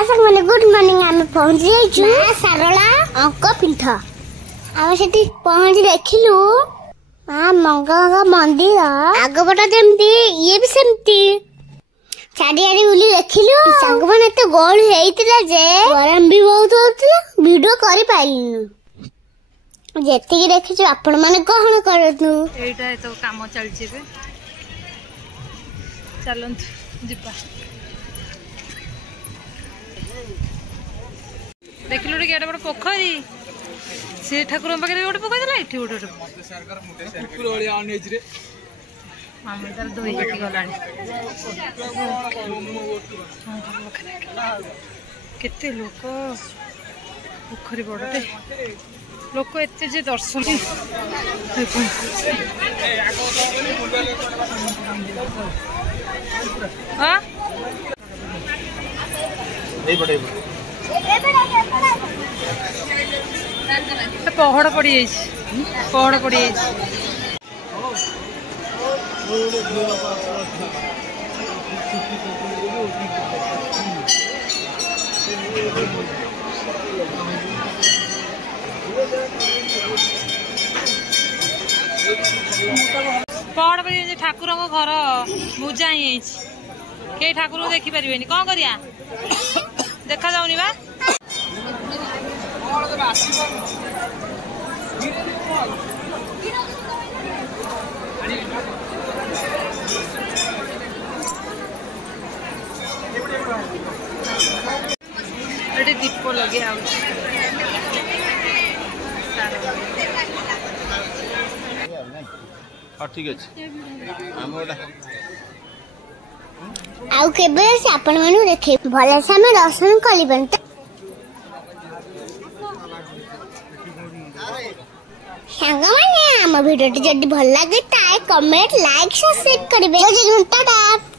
मैंने good morning आम पहुंच जाइए सारला अंक पीठ आम से पहुंच देखिलु माँ मंगला मंदिर आगपटा जमती ये भी सेमती चारिआडे बुली देखिलु सांग मैंने एत गहली होता जे गरम भी बहुत होता वीडियो कर पाइलु जेतिकी देखिछु आपण माने कौन करतु एटा तो काम चलछि बे चलंतु जिपा देखिलु रे केडा बड़ पोखरी से ठाकुर पाखे गोटे पोखरी देला एठी गोटे कुकुर वाली आने रे हम इधर दोई गटी गलानी केते लोक पोखरी बड़टे लोक एते जे दर्शन हाँ पहाड़ पड़ी पहाड़ पड़ी पहाड़ पड़ी ठाकुर घर बुझा ही कई ठाकुर देखी पारे कौन करिया देखा जाऊनी बा दीप लगे ठीक अच्छे आउ केबे से आपण मानु देखे भले से हम दर्शन कलिबन सांग माने हम वीडियो जदी भल लागे ताए कमेंट लाइक सब्सक्राइब करिवे।